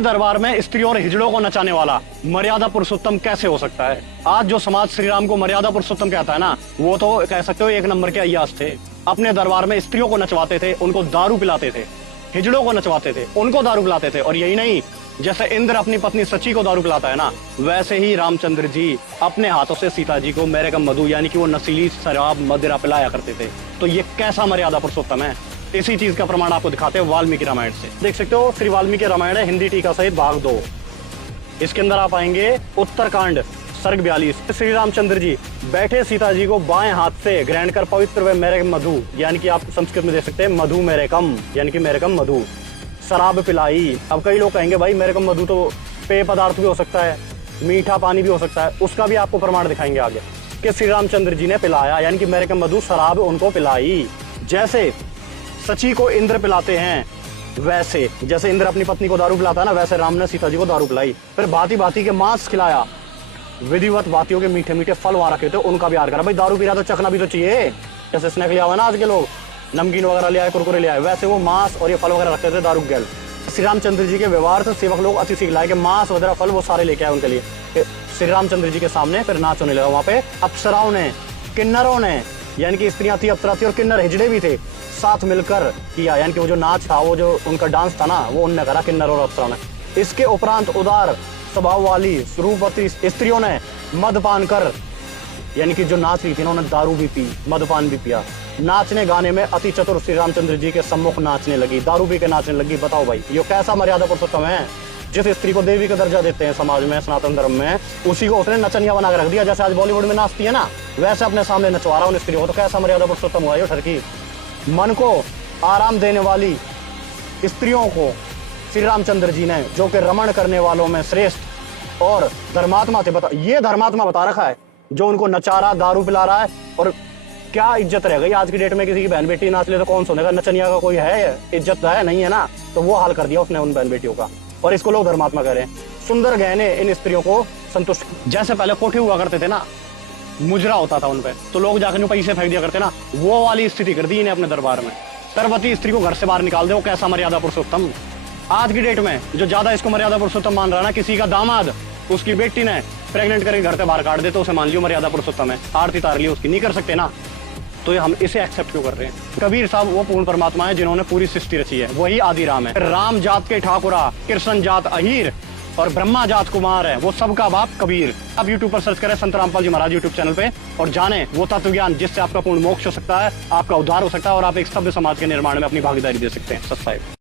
दरबार में स्त्रियों और हिजड़ों को नचाने वाला मर्यादा पुरुषोत्तम कैसे हो सकता है? आज जो समाज श्री राम को मर्यादा पुरुषोत्तम कहता है ना, वो तो कह सकते हो एक नंबर के अय्यास थे। अपने दरबार में स्त्रियों को नचवाते थे, उनको दारू पिलाते थे, हिजड़ों को नचवाते थे, उनको दारू पिलाते थे। और यही नहीं, जैसे इंद्र अपनी पत्नी सची को दारू पिलाता है ना, वैसे ही रामचंद्र जी अपने हाथों से सीता जी को मेरे का मधु यानी कि वो नशीली शराब मदिरा पिलाया करते थे। तो ये कैसा मर्यादा पुरुषोत्तम है? इसी चीज का प्रमाण आपको दिखाते हैं वाल्मीकि रामायण से। देख सकते हो श्री वाल्मीकि रामायण है, हिंदी टीका सहित भाग 2। इसके अंदर आप आएंगे उत्तरकांड सर्ग 42। श्री रामचंद्र जी बैठे सीता जी को बाएं हाथ से ग्रहण कर पवित्र व मेरे मधु यानी कि आप संस्कृत में देख सकते हैं मधु मेरे कम यानी कि मेरे कम मधु शराब पिलाई। अब कई लोग कहेंगे भाई मेरे कम मधु तो पेय पदार्थ भी हो सकता है, मीठा पानी भी हो सकता है। उसका भी आपको प्रमाण दिखाएंगे आगे कि श्री रामचंद्र जी ने पिलाया यानी कि मेरे कम मधु शराब उनको पिलाई। जैसे सची को इंद्र पिलाते हैं, वैसे जैसे इंद्र अपनी पत्नी को दारू पिलाता है ना, वैसे राम ने सीता जी को दारू पिलाई। फिर भांति भांति के मांस खिलाया, विधिवत भांतियों के मीठे मीठे फल वहां रखे थे, उनका भी आहार करा। भाई दारू पी रहा तो चखना भी तो चाहिए। जैसे स्नैक लिया हुआ ना आज के लोग, नमकीन वगैरह ले आए, कुरकुरे ले आए, वैसे वो मांस और ये फल वगैरह रखते थे दारू गैल। श्री रामचंद्र जी के व्यवहार से सेवक लोग अति सीख लाए कि मांस वगैरह फल वो सारे लेके आए उनके लिए। श्री रामचंद्र जी के सामने फिर नाच होने लगा। वहां पे अप्सराओं ने, किन्नरों ने, यानी कि स्त्रियां थी, अप्सरा थी और किन्नर हिजड़े भी थे, साथ मिलकर किया। यानी कि वो जो नाच था, वो जो उनका डांस था ना, वो उनने करा किन्नर और अप्सराओं ने। इसके उपरांत उदार स्वभाव वाली स्वरूपवती स्त्रियों ने मदपान कर, यानी कि जो नाच रही थी ना, उन्होंने दारू भी पी, मदपान भी पिया। नाचने गाने में अति चतुर श्री रामचंद्र जी के सम्मुख नाचने लगी, दारू पी के नाचने लगी। बताओ भाई ये कैसा मर्यादा पुरुषोत्तम है? जिस स्त्री को देवी का दर्जा देते हैं समाज में, सनातन धर्म में, उसी को उसने नचनिया बना के रख दिया। जैसे आज बॉलीवुड में नाचती है ना, वैसे अपने सामने नचवा रहा उन स्त्री को। तो कैसा मर्यादा पुरुषोत्तम हुआ ये ठरकी? मन को आराम देने वाली स्त्रियों को श्री रामचंद्र जी ने, जो कि रमण करने वालों में श्रेष्ठ और धर्मात्मा थे, बता ये धर्मात्मा बता रखा है, जो उनको नचा रहा, दारू पिला रहा है। और क्या इज्जत रह गई आज की डेट में? किसी की बहन बेटी नाच ले तो कौन सुनेगा? नचनिया का कोई है? इज्जत है नहीं है ना? तो वो हाल कर दिया उसने उन बहन बेटियों का, और इसको लोग धर्मात्मा कह रहे हैं। सुंदर गहने इन स्त्रियों को संतुष्ट। जैसे पहले कोठे हुआ करते थे ना, मुजरा होता था उनपे, तो लोग जाकर पैसे फेंक दिया करते ना, वो वाली स्थिति कर दी इन्हें अपने दरबार में। गर्भवती स्त्री को घर से बाहर निकाल दे, वो कैसा मर्यादा पुरुषोत्तम? आज की डेट में जो ज्यादा इसको मर्यादा पुरुषोत्तम मान रहा है ना, किसी का दामाद उसकी बेटी ने प्रेग्नेंट करके घर से बाहर काट दे तो उसे मान लियो मर्यादा पुरुषोत्तम है। आरती तार ली उसकी, नहीं कर सकते ना, तो ये हम इसे एक्सेप्ट क्यों कर रहे हैं? कबीर साहब वो पूर्ण परमात्मा है जिन्होंने पूरी सृष्टि रची है, वही आदि राम है। राम जात के ठाकुरा, कृष्ण जात अहीर और ब्रह्मा जात कुमार है, वो सबका बाप कबीर। आप YouTube पर सर्च करें संत रामपाल जी महाराज YouTube चैनल पे, और जाने वो तत्व ज्ञान जिससे आपका पूर्ण मोक्ष हो सकता है, आपका उद्धार हो सकता है, और आप एक सभ्य समाज के निर्माण में अपनी भागीदारी दे सकते हैं। सब्सक्राइब।